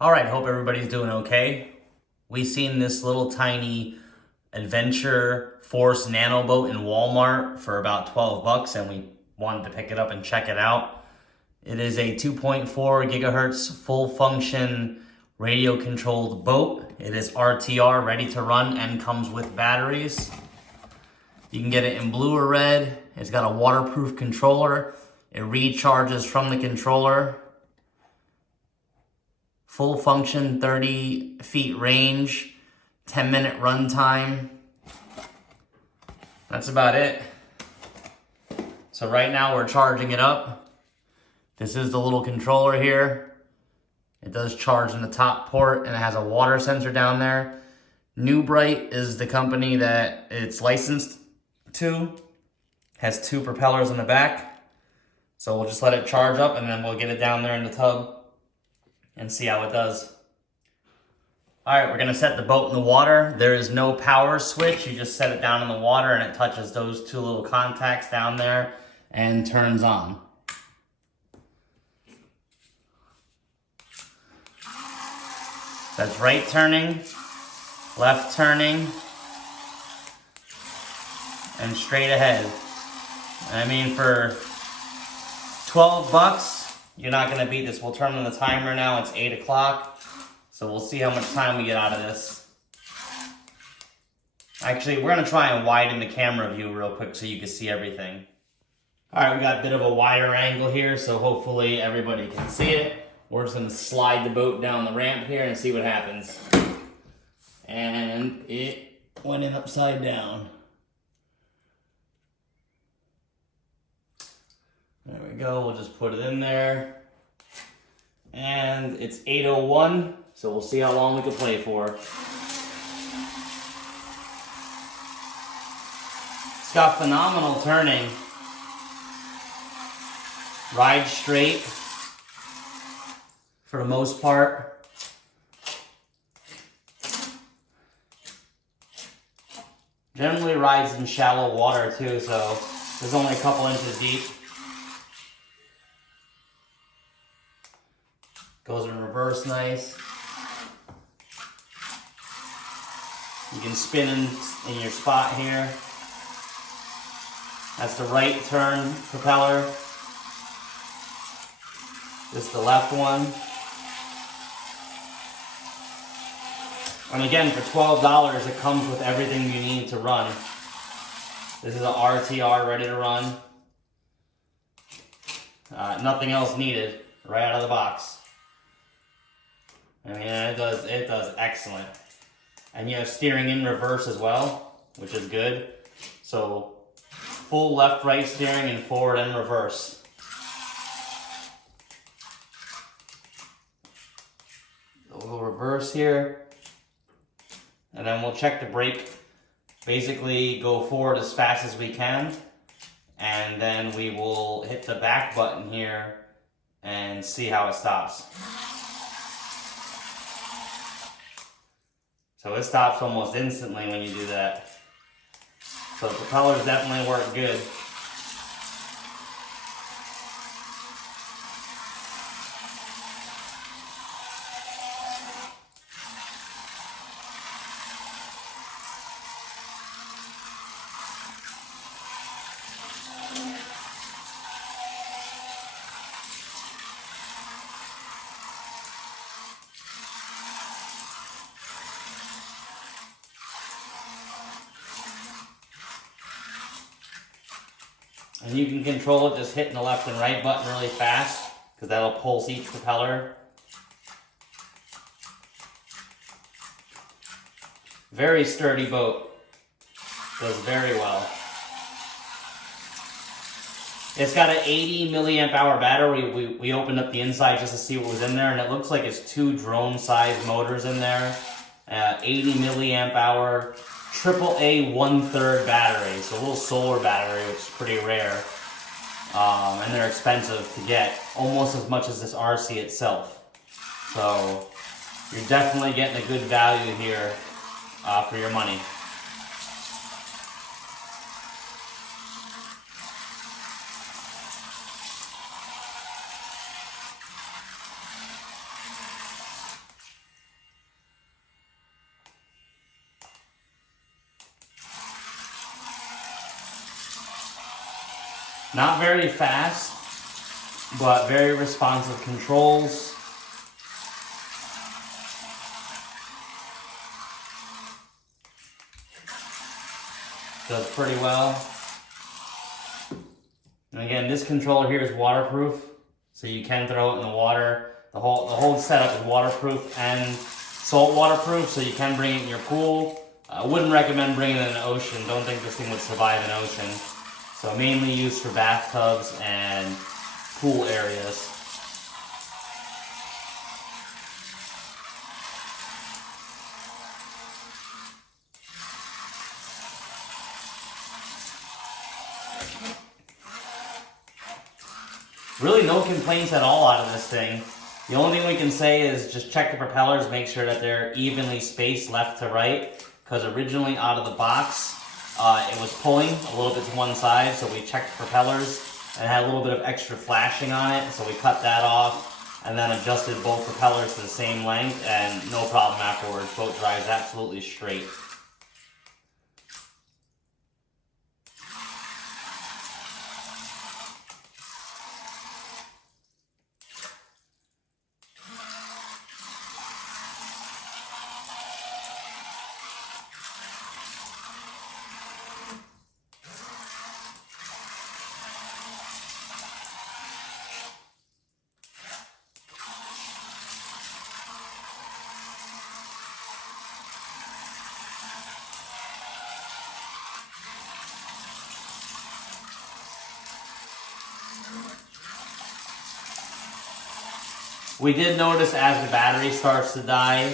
All right, hope everybody's doing okay. We seen this little tiny Adventure Force Nano Boat in Walmart for about 12 bucks and we wanted to pick it up and check it out. It is a 2.4 gigahertz full function radio controlled boat. It is RTR, ready to run, and comes with batteries. You can get it in blue or red. It's got a waterproof controller. It recharges from the controller. Full function, 30 feet range, 10-minute run time. That's about it. So right now we're charging it up. This is the little controller here. It does charge in the top port and it has a water sensor down there. New Bright is the company that it's licensed to. Has two propellers in the back. So we'll just let it charge up and then we'll get it down there in the tub and see how it does. All right, we're gonna set the boat in the water. There is no power switch. You just set it down in the water and it touches those two little contacts down there and turns on. That's right turning, left turning, and straight ahead. I mean, for 12 bucks, you're not gonna beat this. We'll turn on the timer now. It's 8 o'clock. So we'll see how much time we get out of this. Actually, we're gonna try and widen the camera view real quick so you can see everything. All right, we got a bit of a wider angle here, so hopefully everybody can see it. We're just gonna slide the boat down the ramp here and see what happens. And it went in upside down. There we go, we'll just put it in there. And it's 8:01, so we'll see how long we can play for. It's got phenomenal turning. Ride straight for the most part. Generally rides in shallow water too, so there's only a couple inches deep. Goes in reverse nice. You can spin in your spot here. That's the right turn propeller. This is the left one. And again, for $12, it comes with everything you need to run. This is an RTR ready to run. Nothing else needed, right out of the box. I mean, it does excellent. And you have steering in reverse as well, which is good. So, full left-right steering and forward and reverse. We'll reverse here. And then we'll check the brake. Basically, go forward as fast as we can. And then we will hit the back button here and see how it stops. So it stops almost instantly when you do that. So the propellers definitely work good. And you can control it just hitting the left and right button really fast, because that'll pulse each propeller. Very sturdy boat. Does very well. It's got an 80 milliamp hour battery. We opened up the inside just to see what was in there, and it looks like it's two drone-sized motors in there. 80 milliamp hour. AAA 1/3 battery, so a little solar battery, which is pretty rare. And they're expensive to get, almost as much as this RC itself. So you're definitely getting a good value here for your money. Not very fast, but very responsive controls. Does pretty well. And again, this controller here is waterproof, so you can throw it in the water. The whole setup is waterproof and salt waterproof, so you can bring it in your pool. I wouldn't recommend bringing it in an ocean. Don't think this thing would survive an ocean. So mainly used for bathtubs and pool areas. Really no complaints at all out of this thing. The only thing we can say is just check the propellers, make sure that they're evenly spaced left to right, because originally out of the box, it was pulling a little bit to one side, so we checked the propellers and had a little bit of extra flashing on it, so we cut that off and then adjusted both propellers to the same length, and no problem afterwards. Boat drives absolutely straight. We did notice as the battery starts to die,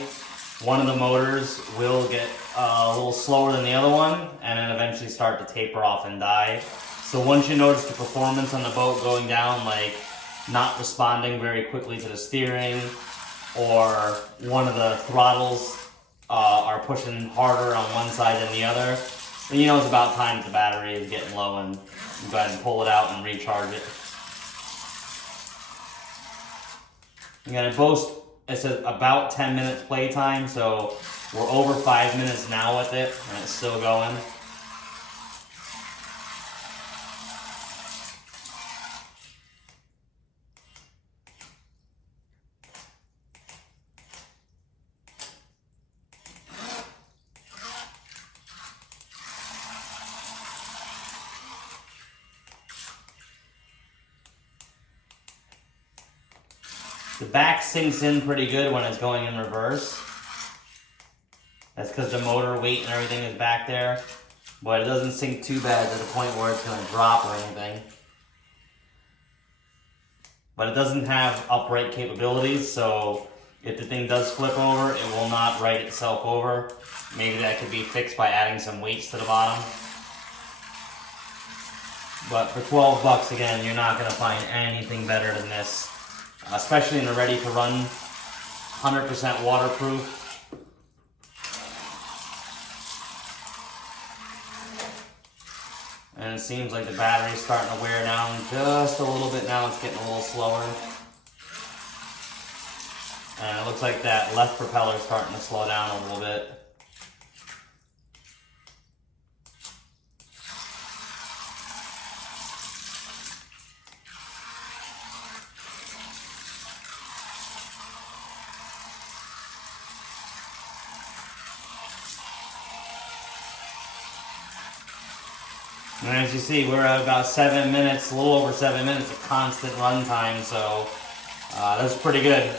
one of the motors will get a little slower than the other one, and then eventually start to taper off and die. So once you notice the performance on the boat going down, like not responding very quickly to the steering, or one of the throttles are pushing harder on one side than the other, then you know it's about time that the battery is getting low, and you go ahead and pull it out and recharge it. Again, it says about 10 minutes playtime, so we're over 5 minutes now with it, and it's still going. The back sinks in pretty good when it's going in reverse. That's because the motor weight and everything is back there. But it doesn't sink too bad to the point where it's going to drop or anything. But it doesn't have upright capabilities, so if the thing does flip over, it will not right itself over. Maybe that could be fixed by adding some weights to the bottom. But for 12 bucks, again, you're not going to find anything better than this. Especially in a ready-to-run, 100% waterproof. And it seems like the battery's starting to wear down just a little bit now. It's getting a little slower. And it looks like that left propeller is starting to slow down a little bit. And as you see, we're at about 7 minutes, a little over 7 minutes of constant run time, so that's pretty good.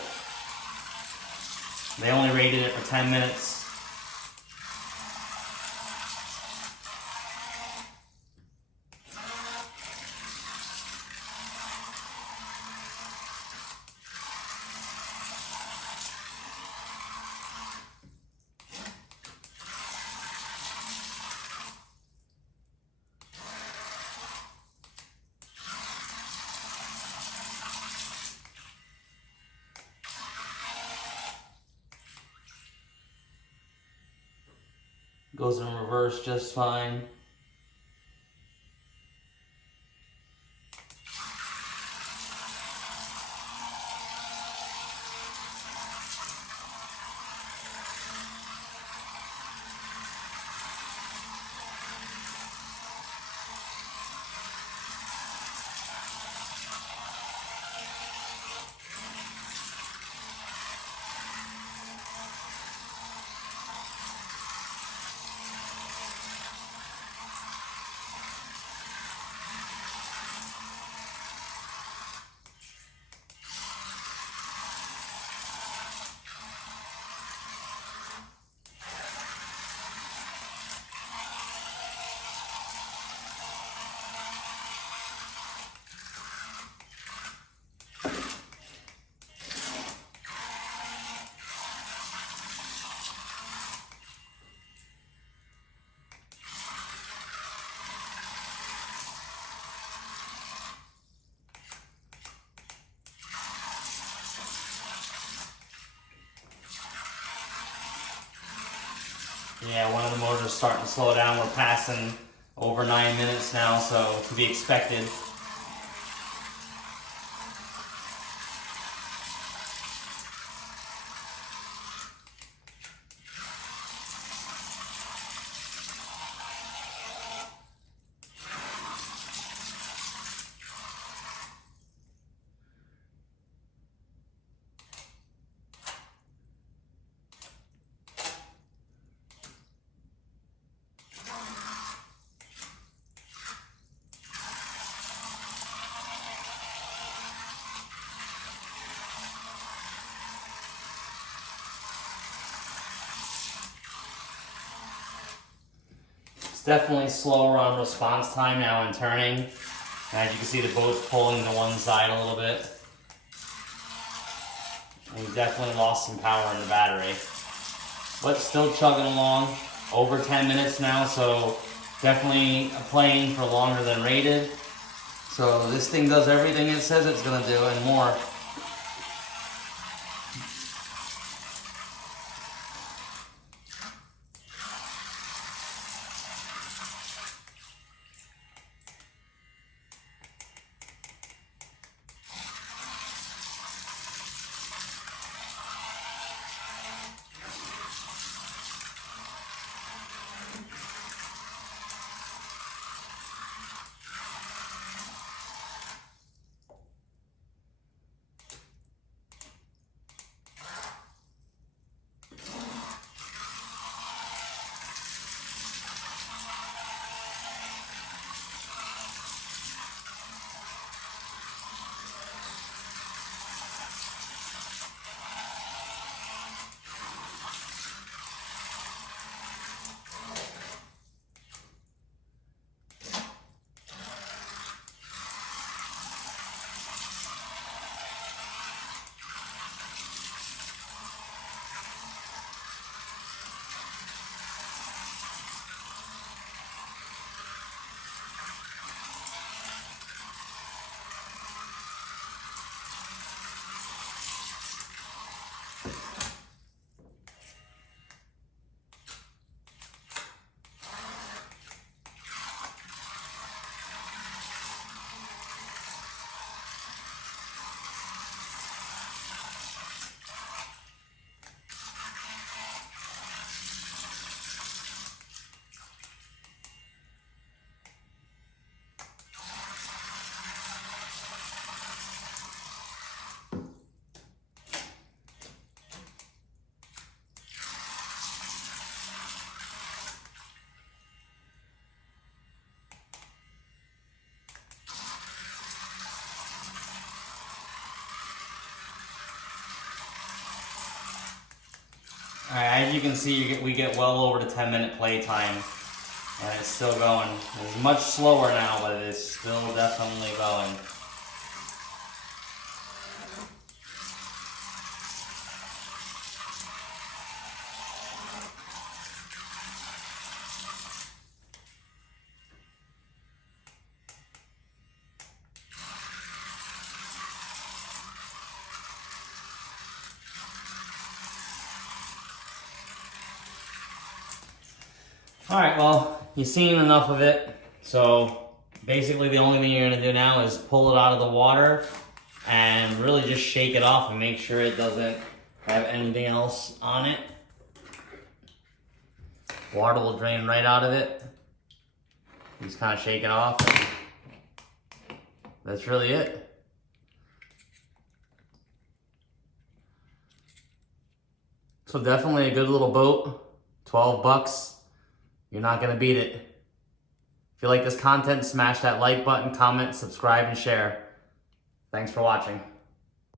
They only rated it for 10 minutes. Goes in reverse just fine. Yeah, one of the motors is starting to slow down. We're passing over 9 minutes now, so to be expected. It's definitely slower on response time now in turning. And as you can see, the boat's pulling to one side a little bit. And we've definitely lost some power in the battery. But still chugging along. Over 10 minutes now, so definitely playing for longer than rated. So this thing does everything it says it's gonna do and more. Alright, as you can see, we get well over the 10-minute play time, and it's still going. It's much slower now, but it's still definitely going. Alright, well, you've seen enough of it, so basically the only thing you're going to do now is pull it out of the water and really just shake it off and make sure it doesn't have anything else on it. Water will drain right out of it. Just kind of shake it off. That's really it. So definitely a good little boat, 12 bucks. You're not gonna beat it. If you like this content, smash that like button, comment, subscribe, and share. Thanks for watching.